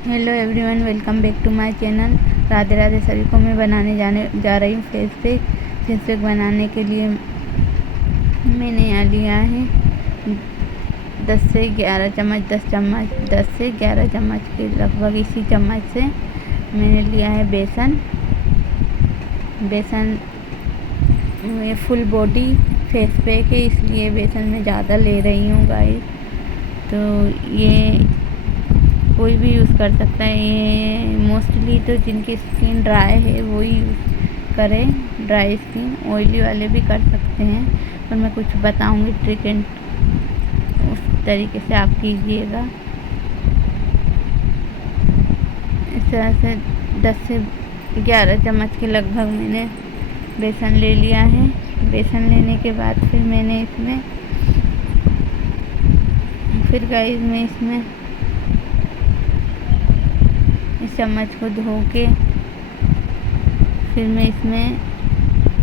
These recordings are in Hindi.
Hello everyone, welcome back to my channel. Radhe Radhe सभी को। मैं बनाने जा रही हूँ फेस पैक बनाने के लिए मैंने यहाँ लिया है 10 से 11 चम्मच 10 से 11 चम्मच के लगभग इसी चम्मच से मैंने लिया है बेसन। ये फुल बॉडी फेस पैक है, इसलिए बेसन मैं ज़्यादा ले रही हूँ गाइस। तो ये कोई भी यूज़ कर सकता है। ये मोस्टली तो जिनकी स्किन ड्राई है वो ही यूज़ करें। ड्राई स्किन, ऑयली वाले भी कर सकते हैं, पर मैं कुछ बताऊंगी ट्रिक एंड उस तरीके से आप कीजिएगा। इस तरह से 10 से 11 चम्मच के लगभग मैंने बेसन ले लिया है। बेसन लेने के बाद फिर गाइस मैं इसमें इस चम्मच को धो के फिर मैं इसमें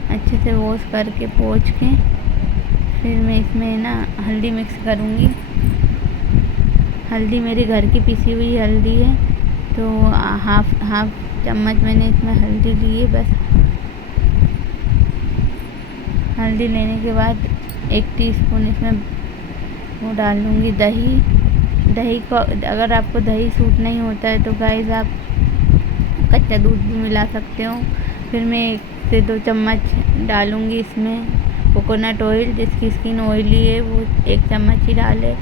अच्छे से वॉश करके पोंछ के फिर मैं इसमें हल्दी मिक्स करूँगी। हल्दी मेरे घर की पिसी हुई हल्दी है, तो हाफ चम्मच मैंने इसमें हल्दी ली है बस। हल्दी लेने के बाद 1 टीस्पून इसमें वो डाल लूँगी दही को। अगर आपको दही सूट नहीं होता है तो गाइस आप कच्चा दूध भी मिला सकते हो। फिर मैं 1 से 2 चम्मच डालूँगी इसमें कोकोनट ऑयल। जिसकी स्किन ऑयली है वो 1 चम्मच ही डाले,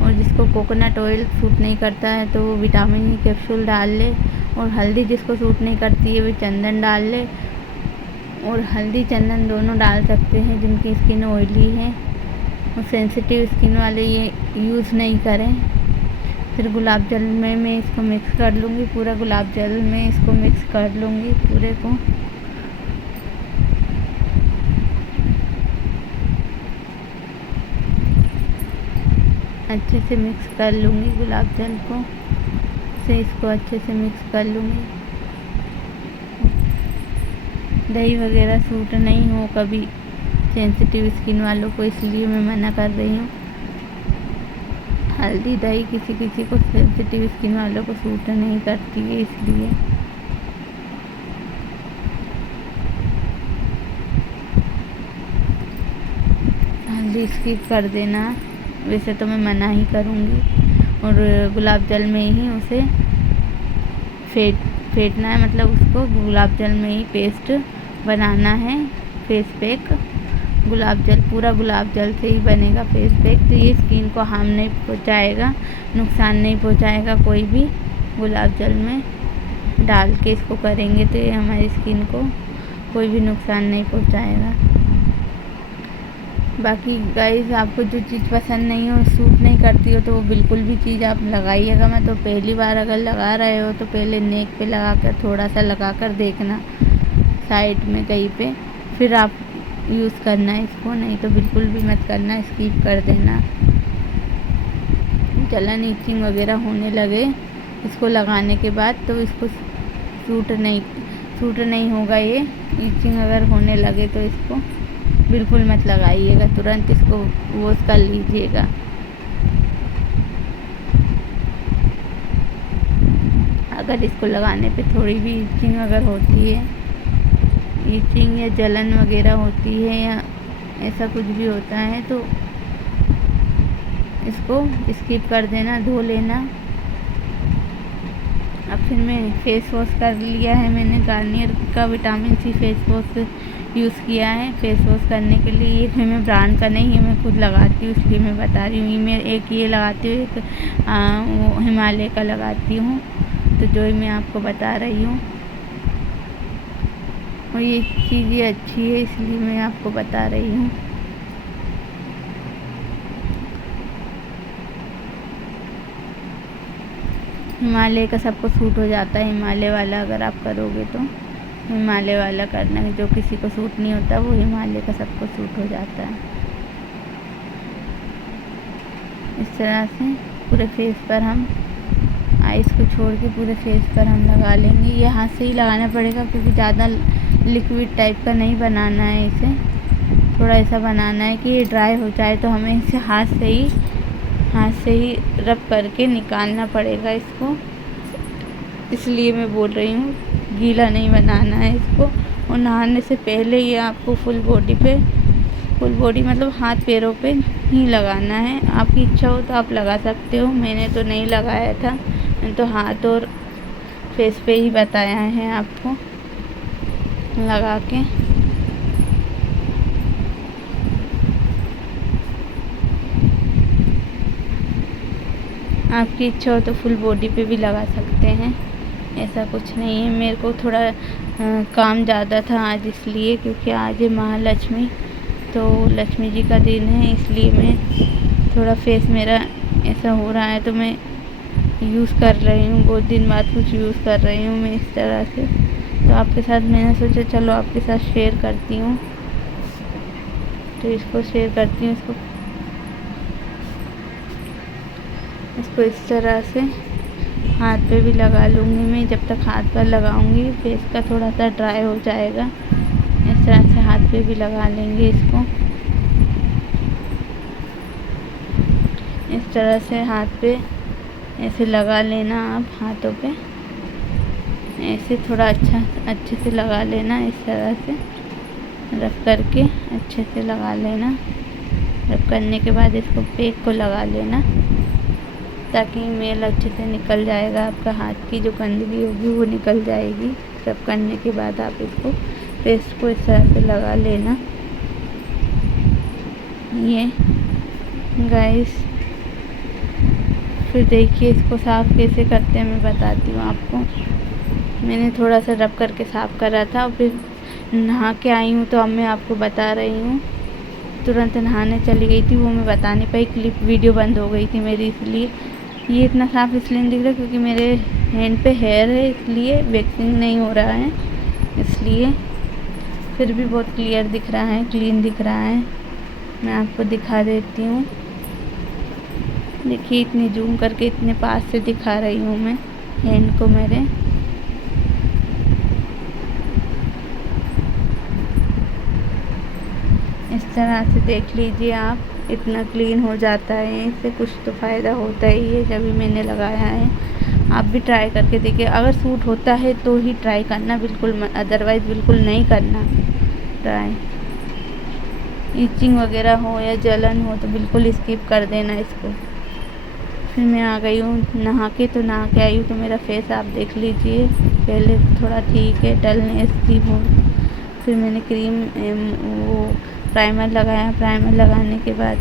और जिसको कोकोनट ऑयल सूट नहीं करता है तो वो विटामिन ई कैप्सूल डाल ले। और हल्दी जिसको सूट नहीं करती है वो चंदन डाल ले। और हल्दी चंदन दोनों डाल सकते हैं जिनकी स्किन ऑयली है। और सेंसिटिव स्किन वाले ये यूज़ नहीं करें। फिर गुलाब जल में मैं इसको मिक्स कर लूँगी। पूरा गुलाब जल में इसको मिक्स कर लूँगी पूरे को। अच्छे से मिक्स कर लूँगी गुलाब जल को से इसको अच्छे से मिक्स कर लूँगी। दही वगैरह सूट नहीं हो कभी सेंसिटिव स्किन वालों को, इसलिए मैं मना कर रही हूँ। हल्दी दही किसी को सेंसिटिव स्किन वालों को सूट नहीं करती है, इसलिए हल्दी स्किप कर देना। वैसे तो मैं मना ही करूँगी। और गुलाब जल में ही उसे फेंटना है, मतलब उसको गुलाब जल में ही पेस्ट बनाना है फेस पैक। पूरा गुलाब जल से ही बनेगा फेस पैक। तो ये स्किन को हार्म नहीं पहुंचाएगा, नुकसान नहीं पहुंचाएगा। कोई भी गुलाब जल में डाल के इसको करेंगे तो ये हमारी स्किन को कोई भी नुकसान नहीं पहुंचाएगा। बाकी गाइस, आपको जो चीज़ पसंद नहीं हो, सूट नहीं करती हो, तो वो बिल्कुल भी चीज़ आप लगाइएगा मत। तो पहली बार अगर लगा रहे हो तो पहले नेक पे लगा कर थोड़ा सा लगा कर देखना साइड में कहीं पे, फिर आप यूज़ करना है इसको। नहीं तो बिल्कुल भी मत करना, स्किप कर देना। जलन ईचिंग वगैरह होने लगे इसको लगाने के बाद तो इसको सूट नहीं होगा। ये ईचिंग अगर होने लगे तो इसको बिल्कुल मत लगाइएगा, तुरंत इसको वॉश कर लीजिएगा। अगर इसको लगाने पे थोड़ी भी ईचिंग अगर होती है, ईचिंग या जलन वगैरह होती है या ऐसा कुछ भी होता है तो इसको स्किप कर देना, धो लेना। अब फिर मैं फेस वॉश कर लिया है। मैंने गार्नियर का vitamin C face wash use किया है फेस वॉश करने के लिए। ये फिर मैं ब्रांड का नहीं है, मैं खुद लगाती हूँ, इसलिए मैं बता रही हूँ। मैं एक ये लगाती हूँ, एक वो हिमालय का लगाती हूँ, तो जो मैं आपको बता रही हूँ। और ये चीज़ें अच्छी है, इसलिए मैं आपको बता रही हूँ। हिमालय का सबको सूट हो जाता है। हिमालय वाला अगर आप करोगे तो हिमालय वाला करना है। जो किसी को सूट नहीं होता वो हिमालय का सबको सूट हो जाता है। इस तरह से पूरे फेस पर हम आइस को छोड़ के पूरे फेस पर हम लगा लेंगे। ये हाथ से ही लगाना पड़ेगा क्योंकि ज़्यादा लिक्विड टाइप का नहीं बनाना है। इसे थोड़ा ऐसा बनाना है कि ये ड्राई हो जाए, तो हमें इसे हाथ से ही रब करके निकालना पड़ेगा इसको। इसलिए मैं बोल रही हूँ गीला नहीं बनाना है इसको। और नहाने से पहले ये आपको फुल बॉडी मतलब हाथ पैरों पे ही लगाना है। आपकी इच्छा हो तो आप लगा सकते हो, मैंने तो नहीं लगाया था, मैंने तो हाथ और फेस पे ही बताया है आपको लगा के। आपकी इच्छा हो तो फुल बॉडी पे भी लगा सकते हैं, ऐसा कुछ नहीं है। मेरे को थोड़ा काम ज़्यादा था आज, इसलिए क्योंकि आज है महालक्ष्मी, तो लक्ष्मी जी का दिन है, इसलिए मैं थोड़ा फेस मेरा ऐसा हो रहा है, तो मैं यूज़ कर रही हूँ, बहुत दिन बाद कुछ यूज़ कर रही हूँ मैं इस तरह से। तो आपके साथ मैंने सोचा चलो आपके साथ शेयर करती हूँ, तो इसको शेयर करती हूँ। इसको इस तरह से हाथ पे भी लगा लूँगी मैं। जब तक हाथ पर लगाऊँगी फेस का थोड़ा सा ड्राई हो जाएगा, इस तरह से हाथ पे भी लगा लेंगे इसको। इस तरह से हाथ पे ऐसे लगा लेना, आप हाथों पे ऐसे थोड़ा अच्छे से लगा लेना, इस तरह से रब करके अच्छे से लगा लेना। रब करने के बाद इसको पैक को लगा लेना, ताकि मेल अच्छे से निकल जाएगा, आपका हाथ की जो गंदगी होगी वो निकल जाएगी। रब करने के बाद आप इसको पेस्ट को इस तरह से लगा लेना। ये गाइस, फिर देखिए इसको साफ़ कैसे करते हैं मैं बताती हूँ आपको। मैंने थोड़ा सा रब करके साफ़ करा था और फिर नहा के आई हूँ, तो अब मैं आपको बता रही हूँ। तुरंत नहाने चली गई थी, वो मैं बता नहीं पाई, क्लिप वीडियो बंद हो गई थी मेरी, इसलिए ये इतना साफ़ इसलिए नहीं दिख रहा क्योंकि मेरे हैंड पे हेयर है, इसलिए वैक्सिंग नहीं हो रहा है, इसलिए। फिर भी बहुत क्लियर दिख रहा है, क्लीन दिख रहा है। मैं आपको दिखा देती हूँ, देखिए इतनी जूम करके इतने पास से दिखा रही हूँ मैं हैंड को मेरे। इस तरह से देख लीजिए आप, इतना क्लीन हो जाता है, इससे कुछ तो फ़ायदा होता ही है। जब भी मैंने लगाया है, आप भी ट्राई करके देखिए। अगर सूट होता है तो ही ट्राई करना, बिल्कुल अदरवाइज़ बिल्कुल नहीं करना ट्राई। ईचिंग वगैरह हो या जलन हो तो बिल्कुल स्किप कर देना इसको। फिर मैं आ गई हूँ नहा के आई हूँ, तो मेरा फेस आप देख लीजिए। पहले थोड़ा ठीक है, डलनेस थी वो। फिर मैंने क्रीम वो प्राइमर लगाया। प्राइमर लगाने के बाद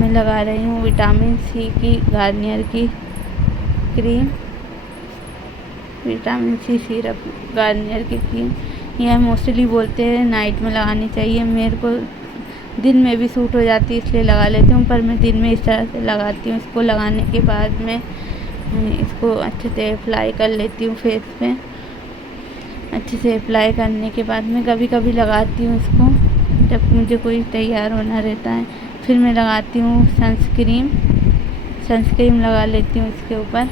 मैं लगा रही हूँ विटामिन सी की गार्नियर की cream, vitamin C syrup Garnier की क्रीम। यह मोस्टली बोलते हैं नाइट में लगानी चाहिए, मेरे को दिन में भी सूट हो जाती है इसलिए लगा लेती हूँ, पर मैं दिन में इस तरह से लगाती हूँ। इसको लगाने के बाद मैं इसको अच्छे से अप्लाई कर लेती हूँ फेस पे। अच्छे से अप्लाई करने के बाद मैं कभी कभी लगाती हूँ इसको जब मुझे कोई तैयार होना रहता है। फिर मैं लगाती हूँ सनस्क्रीम लगा लेती हूँ इसके ऊपर,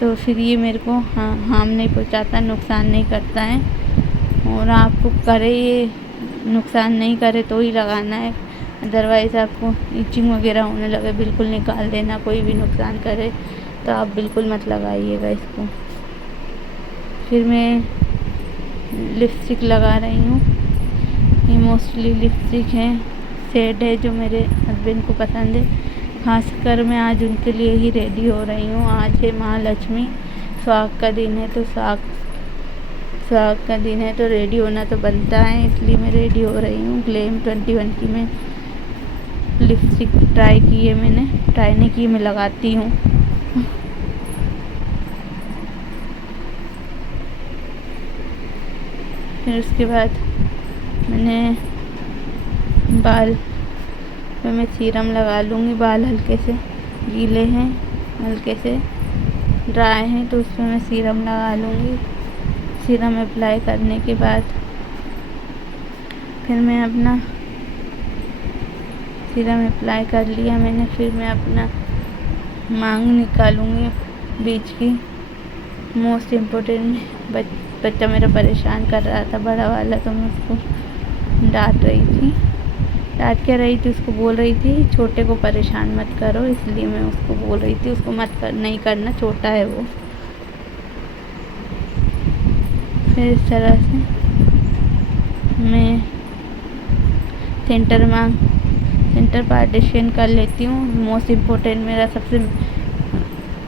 तो फिर ये मेरे को हार्म नहीं पहुँचाता, नुकसान नहीं करता है। और आपको करे ये नुकसान नहीं करे तो ही लगाना है, अदरवाइज़ आपको ईचिंग वगैरह होने लगे बिल्कुल निकाल देना। कोई भी नुकसान करे तो आप बिल्कुल मत लगाइएगा इसको। फिर मैं लिपस्टिक लगा रही हूँ, ये मोस्टली लिपस्टिक है, शेड है जो मेरे हस्बैंड को पसंद है, खासकर मैं आज उनके लिए ही रेडी हो रही हूँ। आज है महालक्ष्मी, सुहाग का दिन है, तो सुहाग का दिन है तो रेडी होना तो बनता है, इसलिए मैं रेडी हो रही हूँ। ग्लैम 21 की मैं लिपस्टिक ट्राई की है, मैंने ट्राई नहीं की, मैं लगाती हूँ। फिर उसके बाद मैंने बाल पे मैं सीरम लगा लूँगी। बाल हल्के से गीले हैं, हल्के से ड्राई हैं, तो उसमें मैं सीरम लगा लूँगी। सीरम अप्लाई करने के बाद फिर मैं अपना सीरम अप्लाई कर लिया मैंने, फिर मैं अपना मांग निकालूँगी बीच की। मोस्ट इम्पोर्टेंट बच्चा मेरा परेशान कर रहा था बड़ा वाला, तो मैं उसको डांट रही थी। डांट क्या रही थी, उसको बोल रही थी छोटे को परेशान मत करो, इसलिए मैं उसको बोल रही थी उसको नहीं करना, छोटा है वो। फिर इस तरह से मैं सेंटर पार्टीशन कर लेती हूँ। मोस्ट इम्पोर्टेंट मेरा सबसे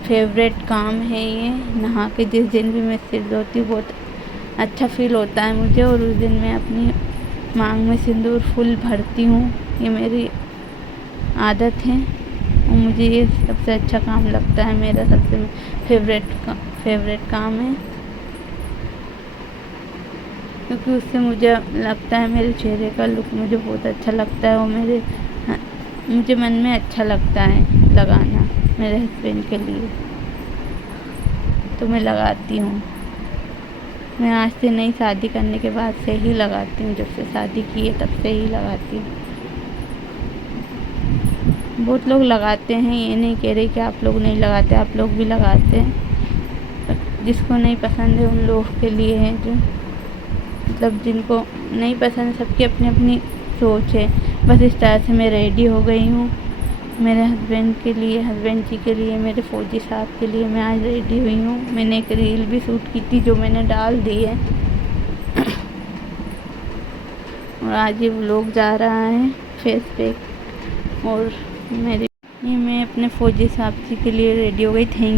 फेवरेट काम है ये। नहा के जिस दिन भी मैं सिर धोती हूँ बहुत अच्छा फील होता है मुझे, और उस दिन मैं अपनी मांग में सिंदूर फुल भरती हूँ। ये मेरी आदत है और मुझे ये सबसे अच्छा काम लगता है, मेरा सबसे फेवरेट काम है, क्योंकि उससे मुझे लगता है मेरे चेहरे का लुक मुझे बहुत अच्छा लगता है और मुझे मन में अच्छा लगता है लगाना मेरे हस्बैंड के लिए, तो मैं लगाती हूँ। मैं आज से नहीं, शादी करने के बाद से ही लगाती हूँ, जब से शादी की है तब से ही लगाती हूँ। बहुत लोग लगाते हैं, ये नहीं कह रही कि आप लोग नहीं लगाते, आप लोग भी लगाते हैं। जिसको नहीं पसंद है उन लोगों के लिए है, जो मतलब जिनको नहीं पसंद, सबकी अपनी अपनी सोच है। बस इस तरह से मैं रेडी हो गई हूँ मेरे हस्बैंड जी के लिए, मेरे फौजी साहब के लिए मैं आज रेडी हुई हूँ। मैंने एक रील भी शूट की थी जो मैंने डाल दी है और आज ये व्लॉग जा रहा है फेस पे। और मैं अपने फौजी साहब जी के लिए रेडी हो गई। थैंक